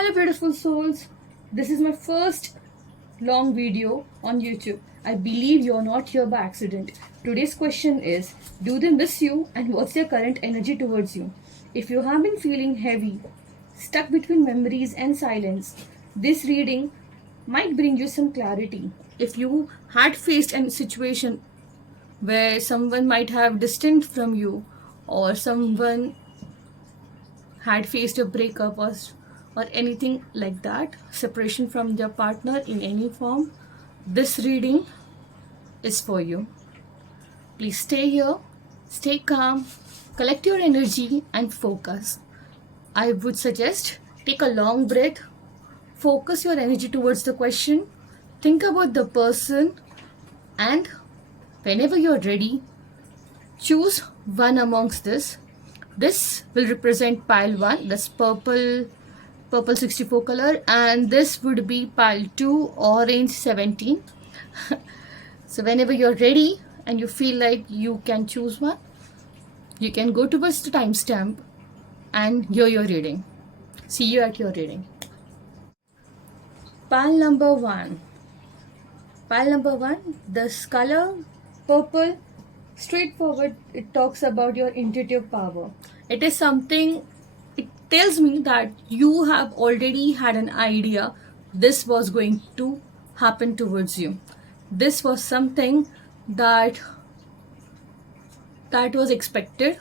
Hello beautiful souls. This is my first long video on YouTube. I believe you're not here by accident. Today's question is, do they miss you and what's their current energy towards you? If you have been feeling heavy, stuck between memories and silence, this reading might bring you some clarity. If you had faced a situation where someone might have distant from you, or someone had faced a breakup, or anything like that, separation from their partner in any form, this reading is for you. Please stay here, stay calm, collect your energy and focus. I would suggest take a long breath, focus your energy towards the question, think about the person, and whenever you're ready, choose one amongst this. This will represent pile 1, this purple 64 color, and this would be pile 2, orange 17. So whenever you're ready and you feel like you can choose one, you can go towards the timestamp and hear your reading. See you at your reading. Pile number 1. Pile number 1, this color purple, straightforward, it talks about your intuitive power. It is something, it tells me that you have already had an idea this was going to happen towards you. This was something that was expected.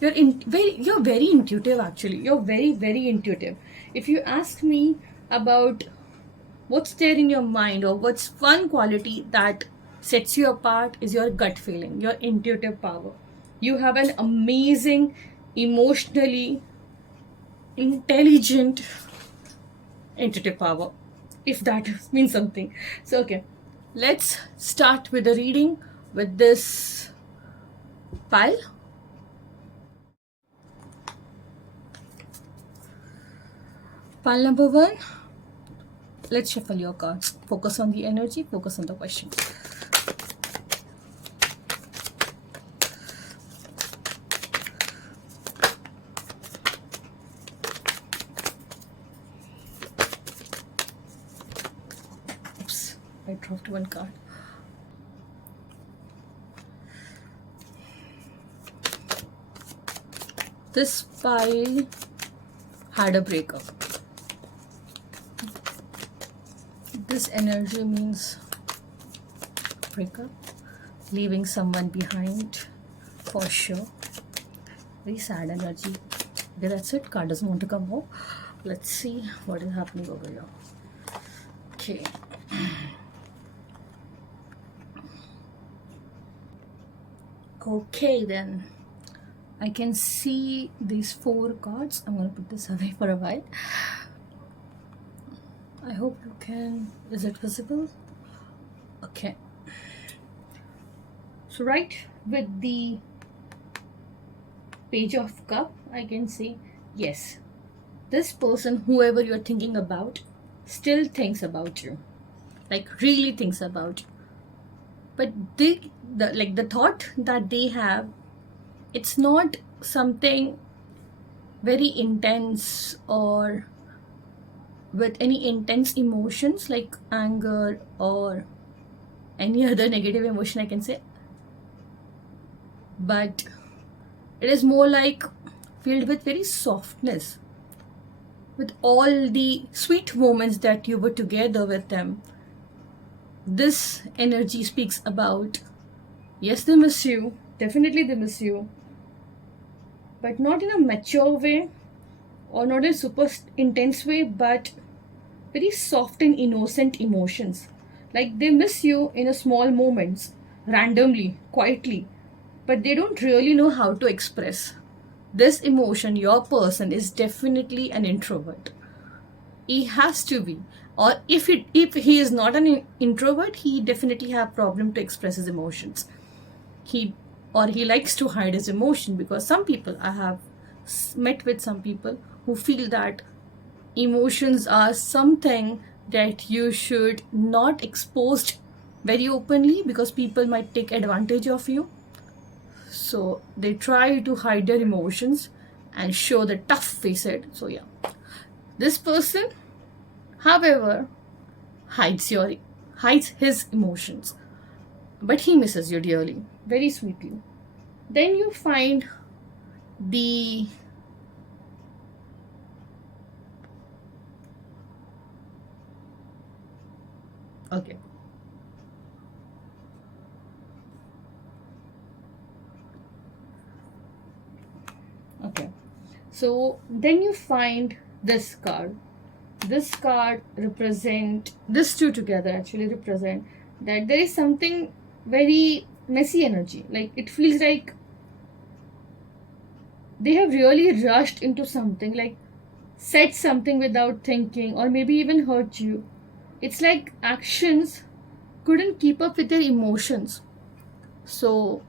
You're very intuitive actually. You're very intuitive. If you ask me about what's there in your mind or what's one quality that sets you apart, is your gut feeling, your intuitive power. You have an amazing, emotionally intelligent intuitive power, if that means something. So okay, let's start with the reading with this pile. Pile number 1. Let's shuffle your cards. Focus on the energy, focus on the question. Oops, I dropped one card. This pile had a breakup. This energy means breakup, leaving someone behind for sure. Very sad energy. Okay, that's it. Card doesn't want to come home. Let's see what is happening over here. Okay. Okay then. I can see these 4 cards. I'm going to put this away for a while. I hope you can. Is it visible? Okay. So right with the Page of Cup, I can say yes, this person, whoever you're thinking about, still thinks about you, like really thinks about you. But the thought that they have, it's not something very intense or with any intense emotions like anger or any other negative emotion, I can say. But it is more like filled with very softness, with all the sweet moments that you were together with them. This energy speaks about, yes, they miss you, definitely they miss you, but not in a mature way or not in a super intense way, but very soft and innocent emotions. Like they miss you in a small moments, randomly, quietly, but they don't really know how to express this emotion. Your person is definitely an introvert. He has to be, or if he is not an introvert, he definitely have problem to express his emotions. He likes to hide his emotion, because some people, I have met with some people who feel that emotions are something that you should not expose very openly, because people might take advantage of you. So they try to hide their emotions and show the tough facet. So yeah, This person, however, hides his emotions, but he misses you dearly, very sweetly. Then you find the okay. Okay. So then you find this card. This card represent, this two together actually represent that there is something very messy energy. Like it feels like they have really rushed into something, like said something without thinking, or maybe even hurt you. It's like actions couldn't keep up with their emotions. So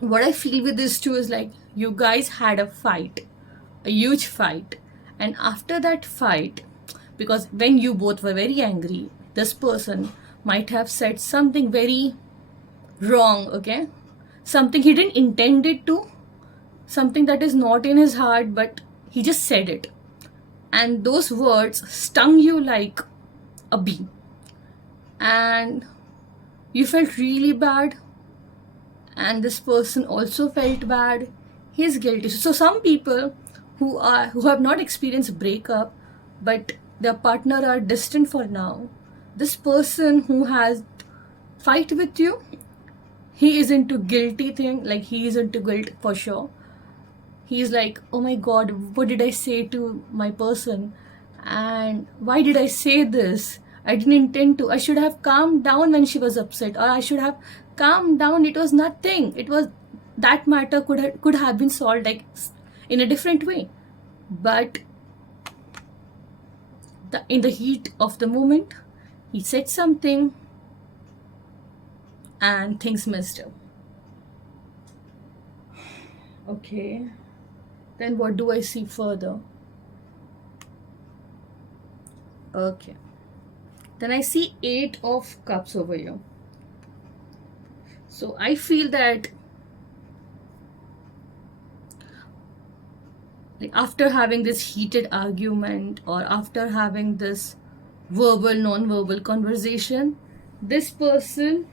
what I feel with this too is like you guys had a fight, a huge fight, and after that fight, because when you both were very angry, this person might have said something very wrong, okay? Something he didn't intend it to, something that is not in his heart, but he just said it. And those words stung you like a bee. And you felt really bad, and this person also felt bad. He's guilty. So some people who have not experienced breakup, but their partner are distant for now, this person who has fight with you, he is into guilty thing, like he is into guilt for sure. He's like, oh my god, what did I say to my person, and why did I say this? I didn't intend to. I should have calmed down when she was upset, or I should have calmed down. It was nothing. It was that matter could have been solved like in a different way. But in the heat of the moment, he said something, and things messed up. Okay. Then what do I see further? Okay. Then I see 8 of Cups over here. So I feel that like after having this heated argument, or after having this verbal non-verbal conversation, this person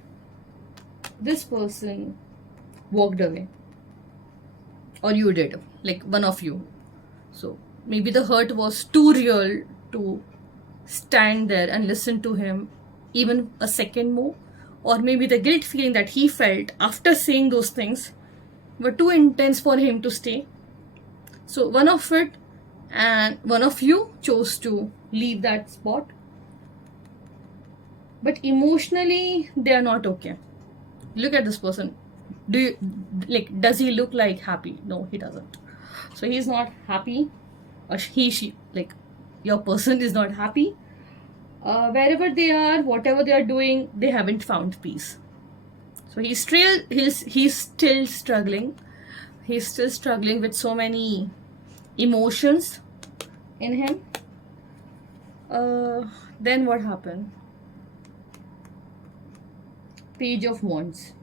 walked away, or you did, like one of you. So maybe the hurt was too real to stand there and listen to him even a second more, or maybe the guilt feeling that he felt after saying those things were too intense for him to stay. So one of it, and one of you chose to leave that spot, but emotionally they are not okay. Look at this person. Does he look like happy? No, he doesn't. So he's not happy, or she, like your person is not happy. Wherever they are, whatever they are doing, they haven't found peace. So he's still struggling. He's still struggling with so many emotions in him. Then what happened? Page of Wands.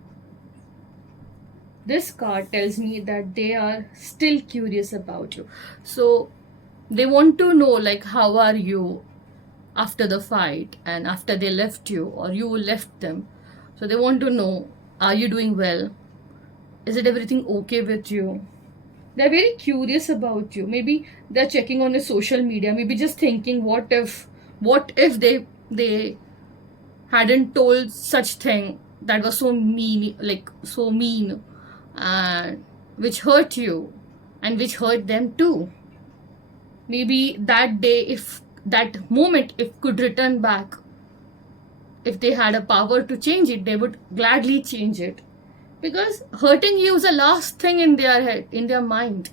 This card tells me that they are still curious about you. So they want to know, like, how are you after the fight and after they left you or you left them. So they want to know, are you doing well? Is it everything okay with you? They're very curious about you. Maybe they're checking on your social media, maybe just thinking, what if they hadn't told such thing that was so mean, and which hurt you and which hurt them too. Maybe that day, if that moment, if could return back, if they had a power to change it, they would gladly change it, because hurting you is the last thing in their head, in their mind.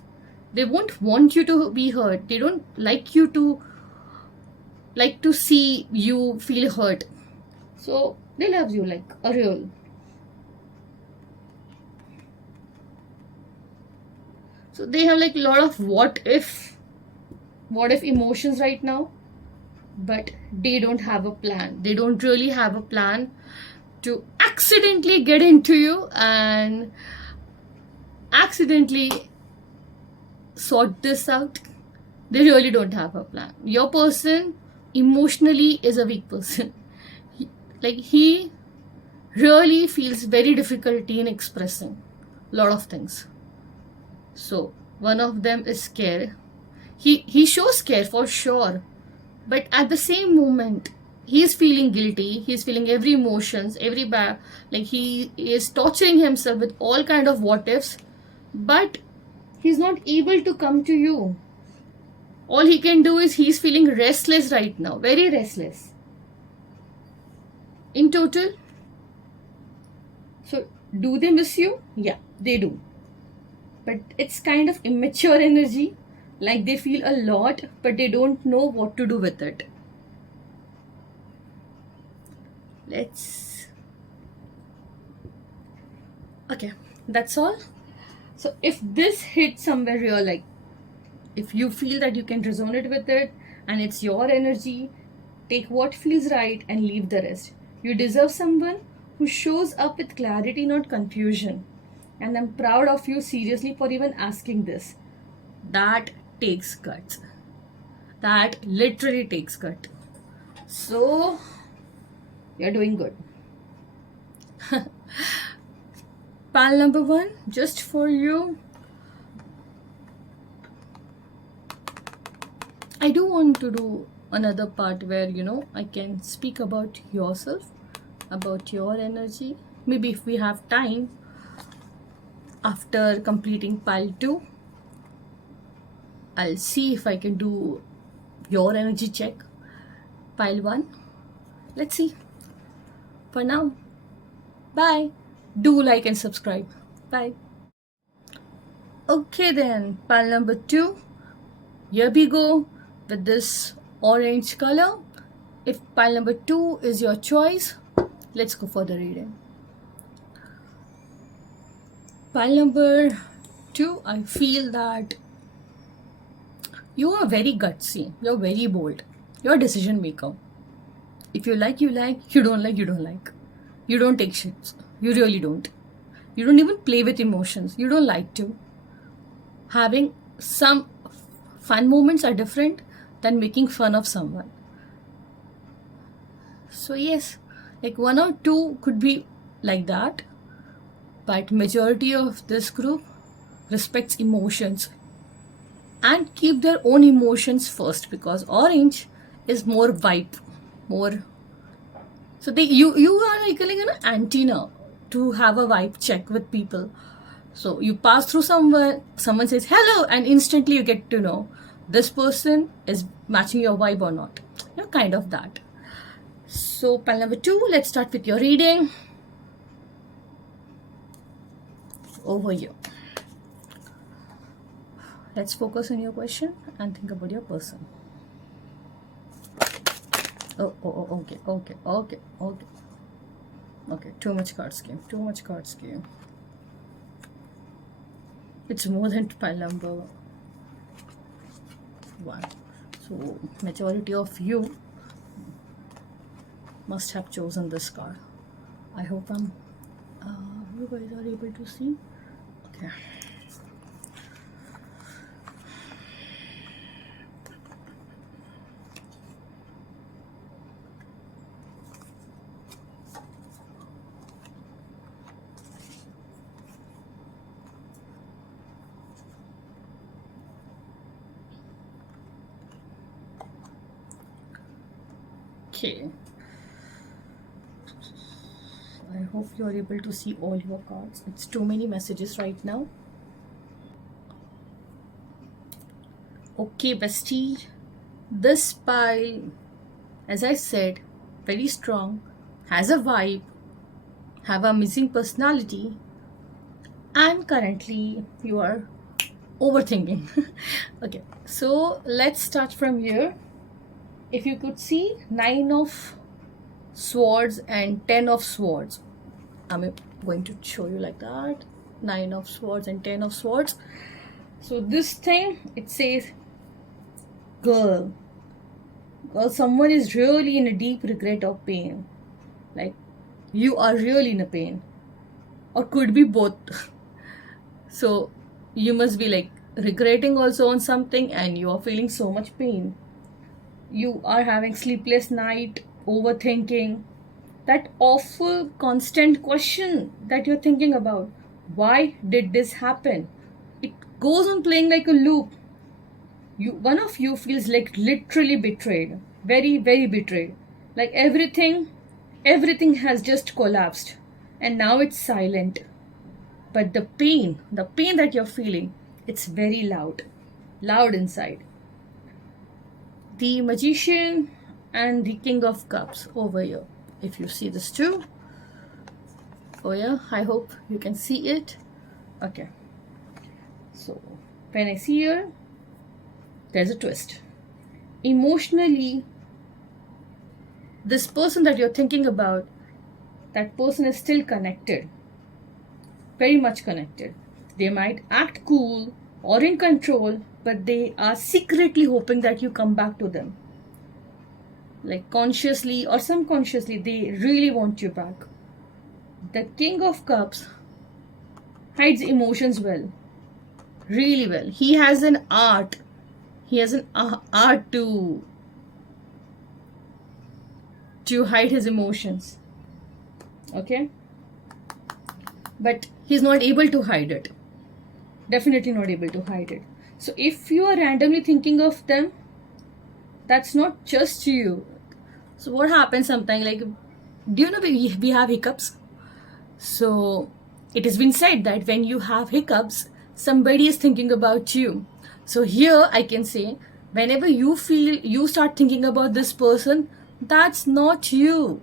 They won't want you to be hurt. They don't like to see you feel hurt. So they love you like a real. So they have like a lot of what if emotions right now, but they don't have a plan. They don't really have a plan to accidentally get into you and accidentally sort this out They really don't have a plan. Your person emotionally is a weak person. He really feels very difficulty in expressing a lot of things. So one of them is care. He shows care for sure, but at the same moment he's feeling guilty. He's feeling every emotions, every bad. He is torturing himself with all kind of what ifs, but he's not able to come to you. All he can do is he's feeling restless right now, very restless. In total, so do they miss you? Yeah, they do. But it's kind of immature energy. Like they feel a lot, but they don't know what to do with it. Okay, that's all. So if this hits somewhere real, like if you feel that you can resonate with it and it's your energy, take what feels right and leave the rest. You deserve someone who shows up with clarity, not confusion. And I'm proud of you seriously for even asking this. That takes guts. That literally takes gut. So you're doing good. Pal number 1, just for you. I do want to do another part where I can speak about yourself, about your energy. Maybe if we have time after completing pile 2, I'll see if I can do your energy check. Pile 1, let's see. For now, bye. Do like and subscribe. Bye. Okay then, pile number 2. Here we go with this orange color. If pile number 2 is your choice, let's go for the reading. Pile number 2, I feel that you are very gutsy, you're very bold, you're a decision maker. If you like, you like. You don't like, you don't like. You don't take shits. You really don't. You don't even play with emotions. You don't like to. Having some fun moments are different than making fun of someone. So yes, like 1 or 2 could be like that, but majority of this group respects emotions and keep their own emotions first, because orange is more vibe, more. So you are like an antenna to have a vibe check with people. So you pass through someone says hello, and instantly you get to know this person is matching your vibe or not. Kind of that. So pile number 2, let's start with your reading. Over here. Let's focus on your question and think about your person. Oh, okay. Too much cards game. It's more than pile number 1. So majority of you must have chosen this card. I hope you guys are able to see. Okay. Okay. I hope you are able to see all your cards. It's too many messages right now. Okay, bestie. This pile, as I said, very strong, has a vibe, have a missing personality, and currently you are overthinking. Okay, so let's start from here. If you could see 9 of swords and 10 of swords, I'm going to show you like that. 9 of swords and 10 of swords. So this thing, it says girl, someone is really in a deep regret or pain. Like you are really in a pain, or could be both. So you must be like regretting also on something, and you are feeling so much pain. You are having sleepless night, overthinking, that awful constant question that you're thinking about. Why did this happen? It goes on playing like a loop. One of you feels like literally betrayed, very, very betrayed. Like everything has just collapsed, and now it's silent. But the pain that you're feeling, it's very loud, loud inside. The Magician and the King of Cups over here. If you see this too. Oh yeah, I hope you can see it. Okay. So when I see here, there's a twist. Emotionally, this person that you're thinking about, that person is still connected. Very much connected. They might act cool or in control, but they are secretly hoping that you come back to them. Like consciously or subconsciously, they really want you back. The King of Cups hides emotions well, really well. He has an art. He has an art to hide his emotions. Okay? But he's not able to hide it. Definitely not able to hide it. So if you are randomly thinking of them, that's not just you. So what happens sometimes, like, do you know we have hiccups? So it has been said that when you have hiccups, somebody is thinking about you. So here I can say, whenever you feel you start thinking about this person, that's not you.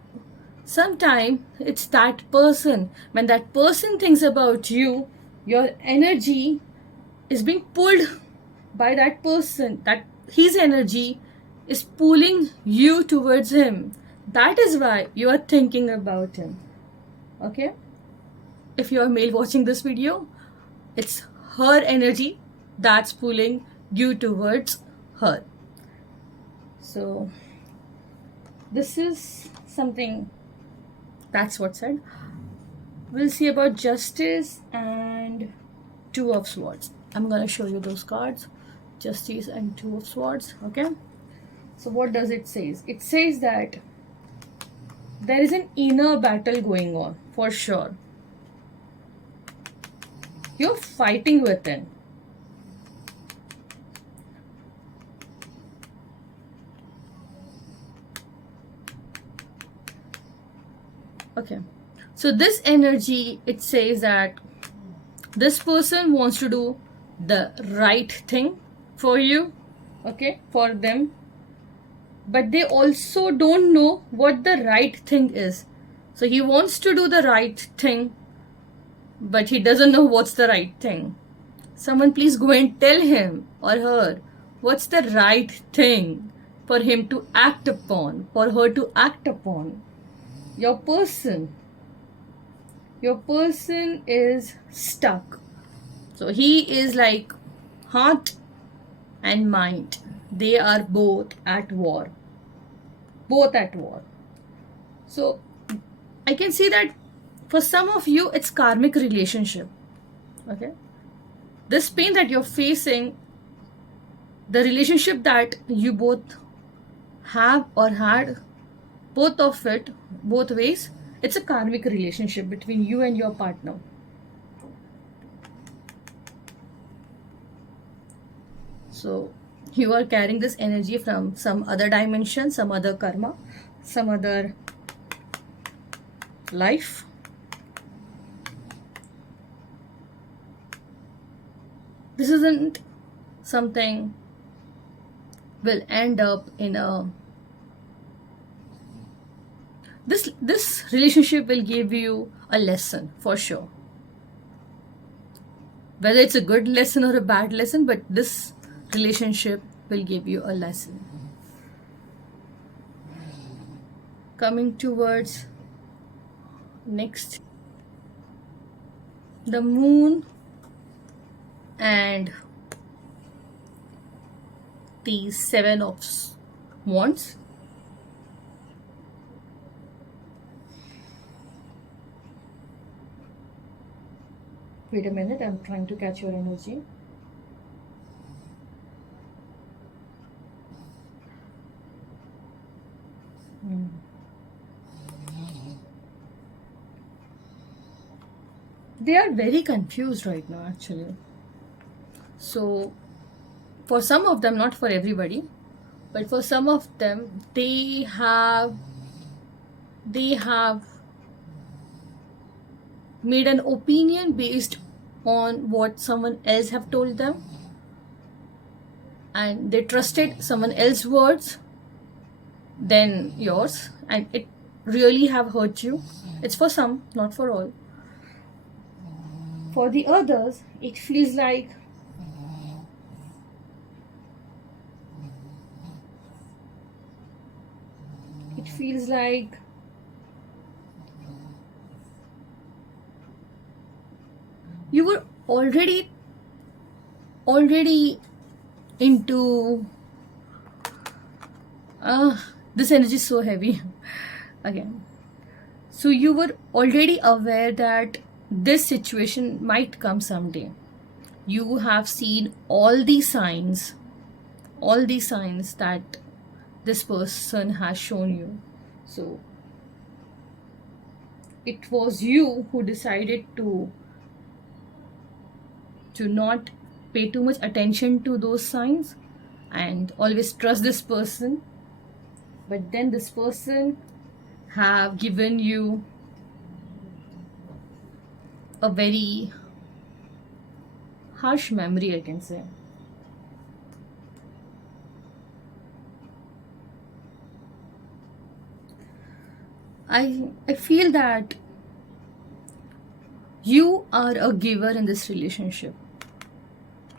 Sometimes it's that person. When that person thinks about you, your energy is being pulled by that person. That his energy is pulling you towards him. That is why you are thinking about him. Okay? If you are male watching this video, it's her energy that's pulling you towards her. So this is something that's what said. We'll see about Justice and Two of Swords. I'm gonna show you those cards, Justice and Two of Swords. Okay, so what does it say? It says that there is an inner battle going on for sure. You're fighting within. Okay, so this energy, it says that this person wants to do the right thing for you, okay, for them, but they also don't know what the right thing is. So he wants to do the right thing, but he doesn't know what's the right thing. Someone please go and tell him or her what's the right thing for him to act upon, for her to act upon. Your person is stuck. So he is like heart and mind. They are both at war. Both at war. So I can see that for some of you it's karmic relationship. Okay? This pain that you're facing, the relationship that you both have or had, both of it, both ways, it's a karmic relationship between you and your partner. So you are carrying this energy from some other dimension, some other karma, some other life. This isn't something will end up in a this relationship will give you a lesson for sure. Whether it's a good lesson or a bad lesson, but this relationship will give you a lesson. Coming towards next, the Moon and the Seven of Wands. Wait a minute, I'm trying to catch your energy. they are very confused right now actually. So for some of them, not for everybody, but for some of them, they have made an opinion based on what someone else have told them, and they trusted someone else's words than yours, and it really have hurt you. It's for some, not for all. For the others, it feels like you were already into this energy is so heavy again. So you were already aware that this situation might come someday. You have seen all these signs that this person has shown you. So it was you who decided to not pay too much attention to those signs and always trust this person. But then this person have given you a very harsh memory, I can say. I feel that you are a giver in this relationship.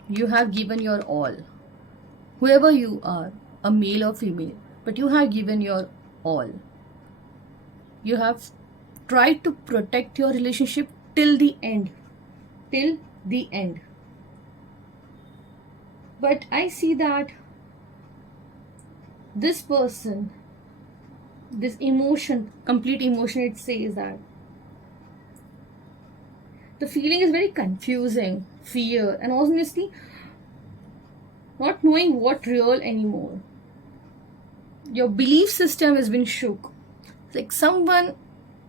You have given your all. Whoever you are, a male or female, but you have given your all. You have tried to protect your relationship till the end. Till the end. But I see that this person, this emotion, complete emotion, it says that the feeling is very confusing, fear, and honestly, not knowing what real anymore. Your belief system has been shook. Like someone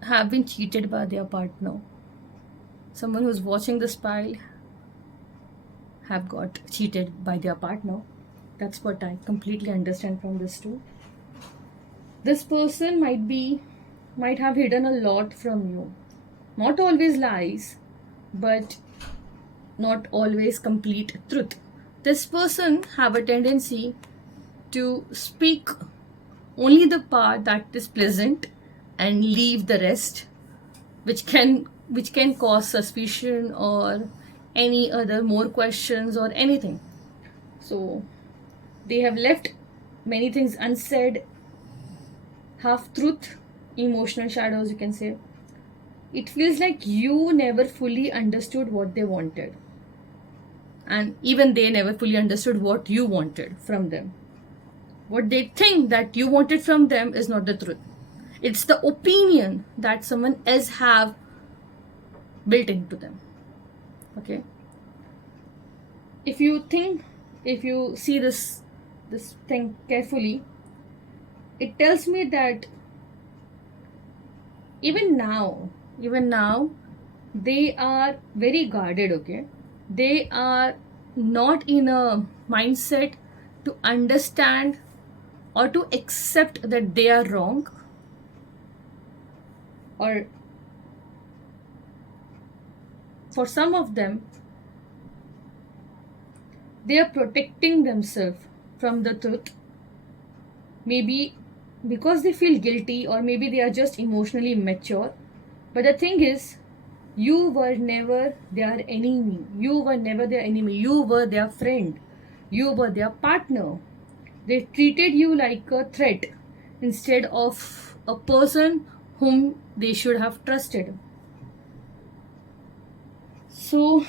have been cheated by their partner. Someone who's watching this pile have got cheated by their partner. That's what I completely understand from this too. This person might have hidden a lot from you. Not always lies, but not always complete truth. This person have a tendency to speak only the part that is pleasant and leave the rest, which can cause suspicion or any other more questions or anything. So they have left many things unsaid, half truth, emotional shadows, you can say. It feels like you never fully understood what they wanted, and even they never fully understood what you wanted from them. What they think that you wanted from them is not the truth. It's the opinion that someone else have built into them. Okay? If you see this thing carefully, it tells me that even now they are very guarded. Okay, they are not in a mindset to understand or to accept that they are wrong, or for some of them they are protecting themselves from the truth, maybe because they feel guilty, or maybe they are just emotionally mature. But the thing is, you were never their enemy. You were their friend. You were their partner. They treated you like a threat instead of a person whom they should have trusted. So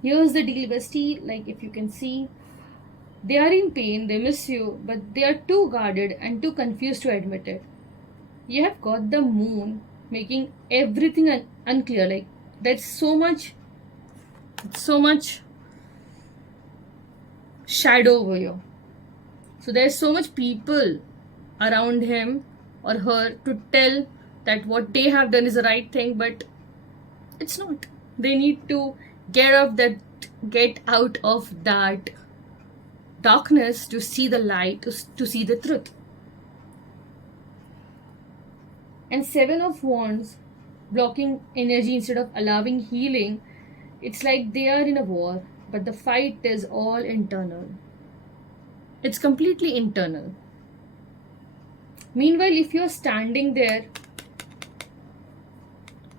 here's the deal, bestie. Like, if you can see, they are in pain, they miss you, but they are too guarded and too confused to admit it. You have got the moon making everything unclear. Like, there's so much shadow over here. So there's so much people around him or her to tell that what they have done is the right thing, but it's not. They need to get out of that darkness to see the light, to see the truth. And Seven of Wands, blocking energy instead of allowing healing, it's like they are in a war, but the fight is all internal. It's completely internal. Meanwhile, if you're standing there,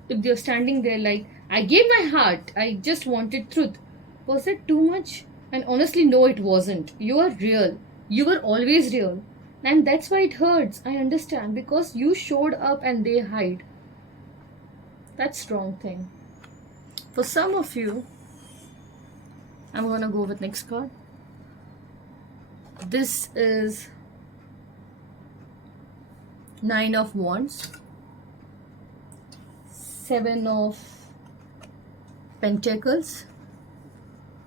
like, I gave my heart, I just wanted truth, was it too much? And honestly, no, it wasn't. You are real. You were always real. And that's why it hurts. I understand. Because you showed up and they hide. That's strong thing. For some of you, I'm gonna go with next card. This is Nine of Wands, Seven of Pentacles,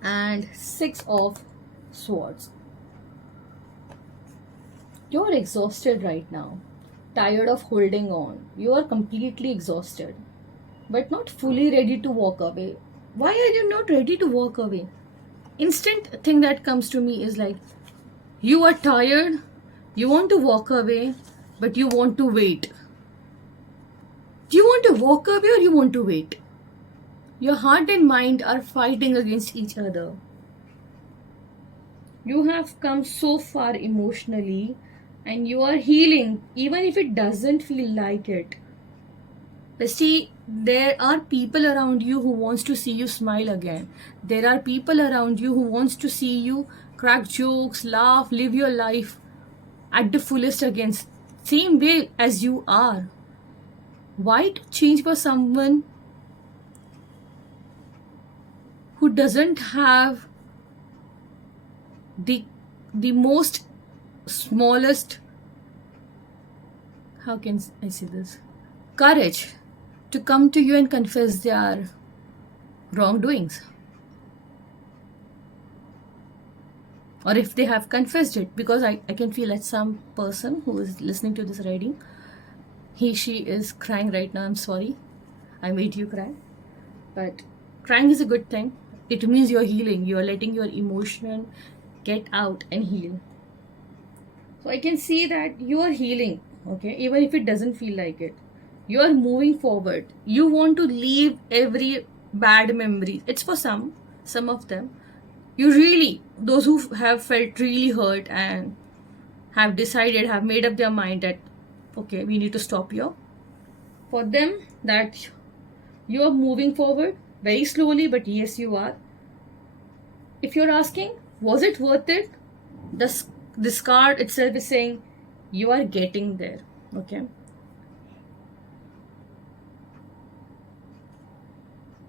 and Six of Swords. You're exhausted right now, tired of holding on. You are completely exhausted, but not fully ready to walk away. Why are you not ready to walk away? Instant thing that comes to me is like, you are tired, you want to walk away, but you want to wait. Do you want to walk away or you want to wait? Your heart and mind are fighting against each other. You have come so far emotionally and you are healing, even if it doesn't feel like it. But see, there are people around you who wants to see you smile again. There are people around you who wants to see you crack jokes, laugh, live your life at the fullest again, same way as you are. Why to change for someone who doesn't have the most smallest, how can I say this, courage to come to you and confess their wrongdoings? Or if they have confessed it, because I can feel that some person who is listening to this reading, she is crying right now. I'm sorry, I made you cry. But crying is a good thing. It means you're healing. You're letting your emotion get out and heal. So I can see that you are healing, okay, even if it doesn't feel like it. You are moving forward. You want to leave every bad memory. It's for some of them. You really, those who have felt really hurt and have decided, have made up their mind that, okay, we need to stop here. For them, that you are moving forward very slowly, but yes, you are. If you're asking, was it worth it? This card itself is saying you are getting there, okay?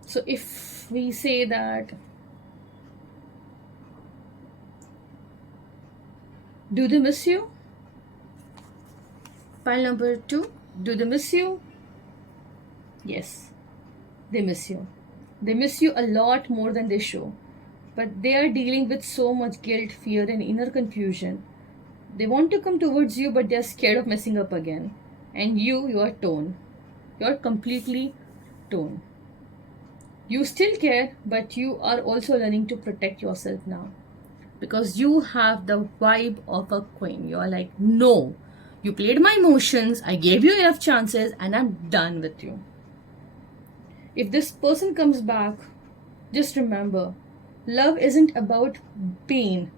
So if we say that, do they miss you? Pile number 2, do they miss you? Yes, they miss you. They miss you a lot more than they show. But they are dealing with so much guilt, fear, and inner confusion. They want to come towards you, but they are scared of messing up again. And you are torn. You are completely torn. You still care, but you are also learning to protect yourself now. Because you have the vibe of a queen. You are like, no, you played my emotions, I gave you enough chances, and I'm done with you. If this person comes back, just remember, love isn't about pain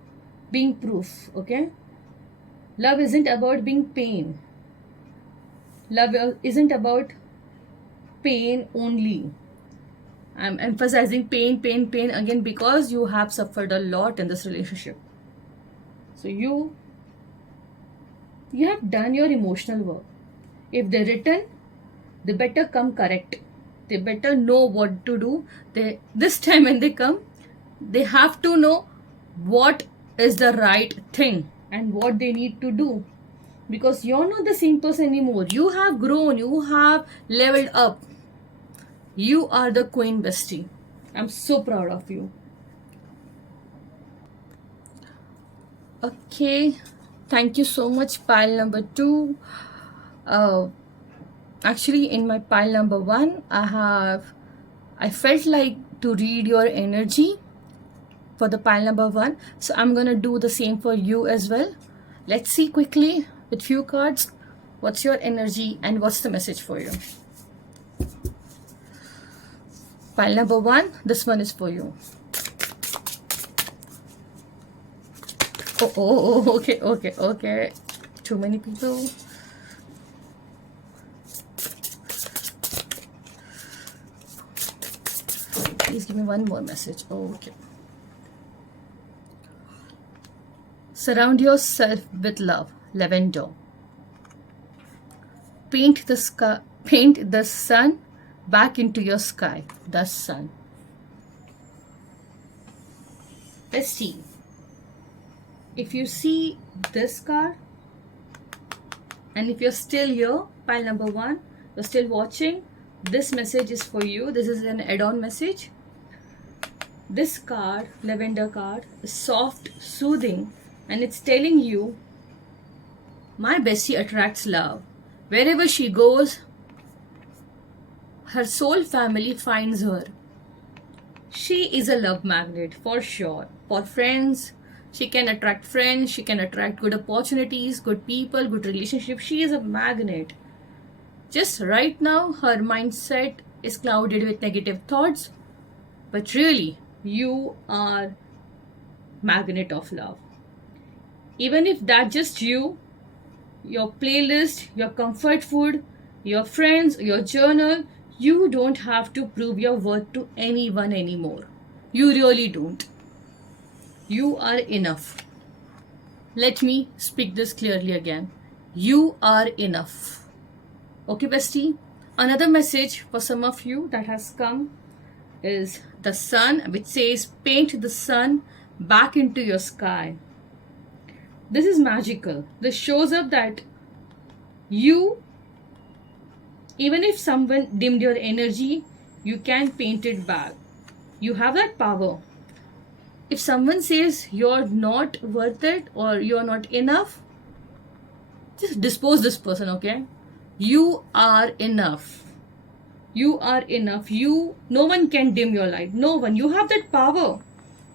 being proof, okay? Love isn't about being pain. Love isn't about pain only. I'm emphasizing pain again because you have suffered a lot in this relationship. So you have done your emotional work. If they return, they better come correct. They better know what to do. This time when they come, they have to know what is the right thing and what they need to do. Because you're not the same person anymore. You have grown. You have leveled up. You are the queen, bestie. I'm so proud of you. Okay. Thank you so much, pile number 2. Actually, in my pile number 1, I I felt like to read your energy for the pile number 1. So I'm gonna do the same for you as well. Let's see quickly with few cards what's your energy and what's the message for you. Pile number 1, this one is for you. Oh, okay. Too many people. Please give me one more message. Okay. Surround yourself with love. Lavender. Paint the sky. Paint the sun back into your sky. The sun. Let's see. If you see this card, and if you're still here, pile number 1, you're still watching, this message is for you. This is an add-on message. This card, lavender card, is soft, soothing, and it's telling you, my bestie attracts love. Wherever she goes, her soul family finds her. She is a love magnet for sure. For friends, she can attract friends, she can attract good opportunities, good people, good relationships. She is a magnet. Just right now, her mindset is clouded with negative thoughts, but really, you are magnet of love. Even if that's just you, your playlist, your comfort food, your friends, your journal, you don't have to prove your worth to anyone anymore. You really don't. You are enough. Let me speak this clearly again. You are enough. Okay, bestie? Another message for some of you that has come is the sun, which says paint the sun back into your sky. This is magical. This shows up that you, even if someone dimmed your energy, you can paint it back. You have that power. If someone says you're not worth it or you're not enough, just dispose this person, okay? You are enough. You are enough. No one can dim your light. No one. You have that power.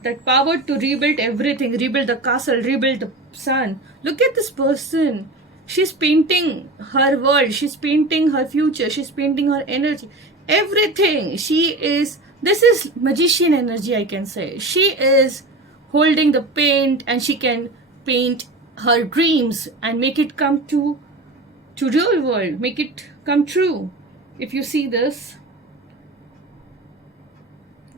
That power to rebuild everything, rebuild the castle, rebuild the sun. Look at this person. She's painting her world. She's painting her future. She's painting her energy. Everything. This is magician energy, I can say. She is holding the paint and she can paint her dreams and make it come to real world. Make it come true. If you see this,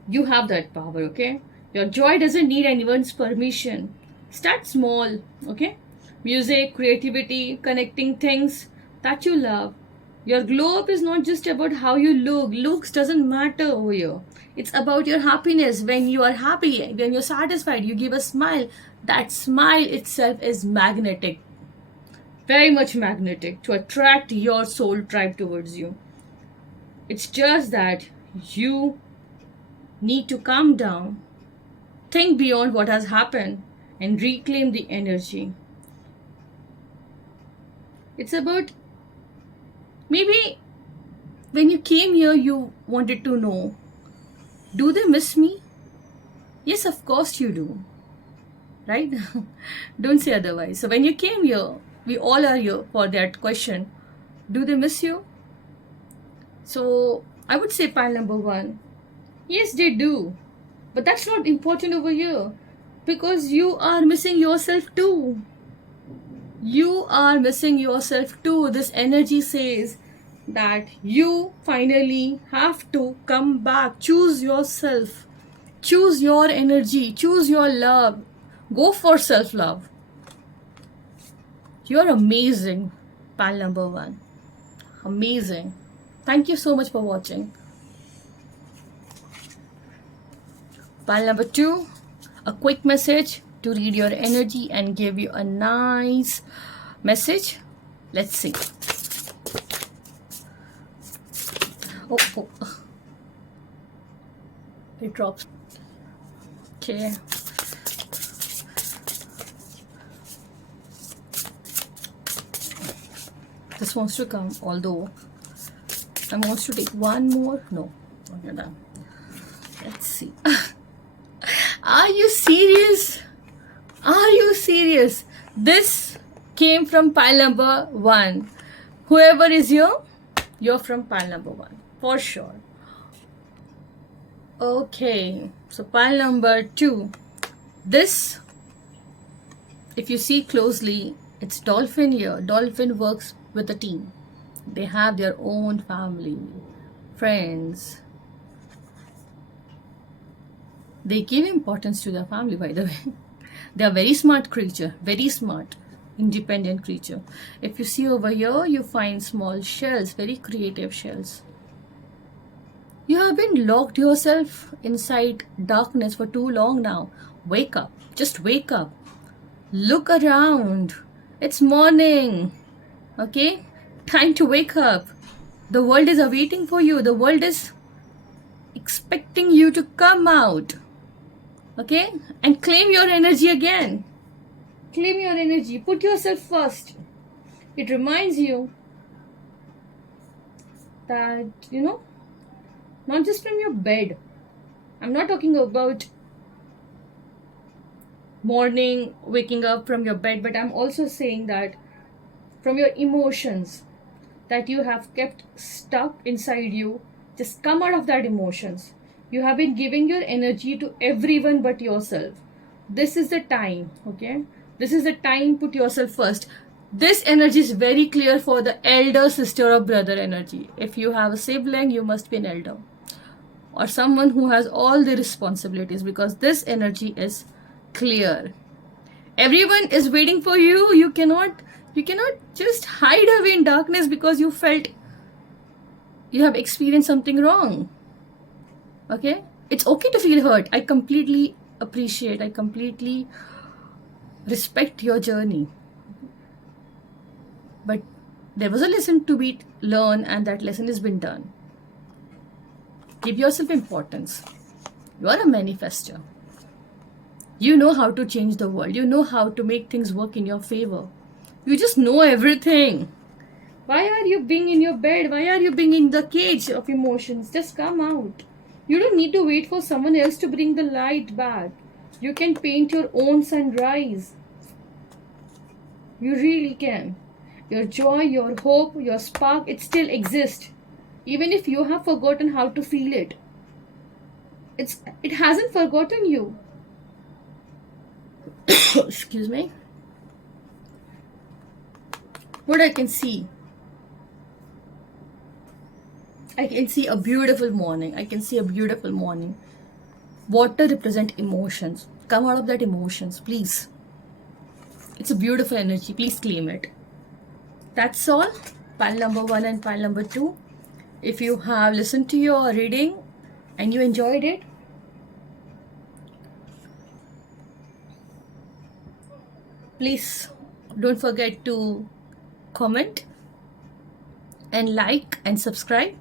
you have that power, okay? Your joy doesn't need anyone's permission. Start small, okay? Music, creativity, connecting things that you love. Your glow up is not just about how you look. Looks doesn't matter over here. It's about your happiness. When you are happy, when you're satisfied, you give a smile. That smile itself is magnetic. Very much magnetic to attract your soul tribe towards you. It's just that you need to calm down, think beyond what has happened, and reclaim the energy. It's about, maybe when you came here, you wanted to know, do they miss me? Yes, of course you do. Right? Don't say otherwise. So when you came here, we all are here for that question. Do they miss you? So I would say pile number 1. Yes, they do. But that's not important over here. Because you are missing yourself too. You are missing yourself too. This energy says that you finally have to come back. Choose yourself. Choose your energy. Choose your love. Go for self-love. You're amazing, pal number 1. Amazing. Thank you so much for watching. Pal number 2, a quick message to read your energy and give you a nice message. Let's see. Oh. It drops. Okay. This wants to come, although I wants to take one more. No, okay, done. Are you serious? Are you serious? This came from pile number 1. Whoever is here, you're from pile number 1 for sure. Okay, so pile number 2. This, if you see closely, it's dolphin here. Dolphin works with a team. They have their own family, friends. They give importance to their family, by the way. They are very smart creature, very smart, independent creature. If you see over here, you find small shells, very creative shells. You have been locked yourself inside darkness for too long now. Wake up, just wake up. Look around. It's morning. Okay? Time to wake up. The world is awaiting for you. The world is expecting you to come out. Okay? And claim your energy again. Claim your energy. Put yourself first. It reminds you that, not just from your bed. I'm not talking about morning waking up from your bed, but I'm also saying that from your emotions that you have kept stuck inside you, just come out of that emotions. You have been giving your energy to everyone but yourself. This is the time, okay? This is the time, put yourself first. This energy is very clear for the elder sister or brother energy. If you have a sibling, you must be an elder or someone who has all the responsibilities, because this energy is clear. Everyone is waiting for you. You cannot just hide away in darkness because you felt you have experienced something wrong. Okay? It's okay to feel hurt. I completely appreciate, I completely respect your journey. But there was a lesson to be learned, and that lesson has been done. Give yourself importance. You are a manifester. You know how to change the world. You know how to make things work in your favor. You just know everything. Why are you being in your bed? Why are you being in the cage of emotions? Just come out. You don't need to wait for someone else to bring the light back. You can paint your own sunrise. You really can. Your joy, your hope, your spark, it still exists. Even if you have forgotten how to feel it. It hasn't forgotten you. Excuse me. What I can see. I can see a beautiful morning. I can see a beautiful morning. Water represent emotions. Come out of that emotions, please. It's a beautiful energy. Please claim it. That's all. Pile number 1 and pile number 2. If you have listened to your reading and you enjoyed it, please don't forget to comment and like and subscribe.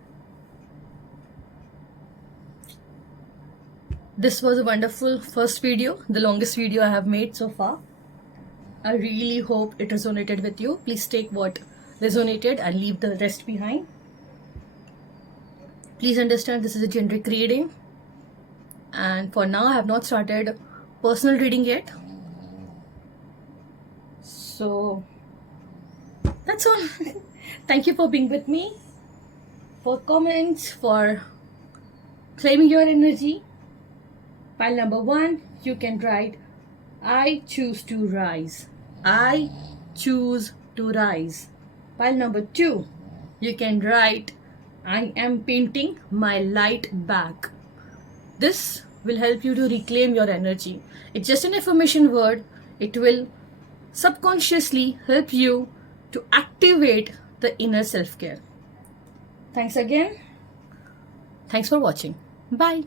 This was a wonderful first video, the longest video I have made so far. I really hope it resonated with you. Please take what resonated and leave the rest behind. Please understand this is a generic reading, and for now I have not started personal reading yet. So that's all. Thank you for being with me, for comments, for claiming your energy. Pile number 1, you can write, I choose to rise. I choose to rise. Pile number 2, you can write, I am painting my light back. This will help you to reclaim your energy. It's just an affirmation word. It will subconsciously help you to activate the inner self-care. Thanks again. Thanks for watching. Bye.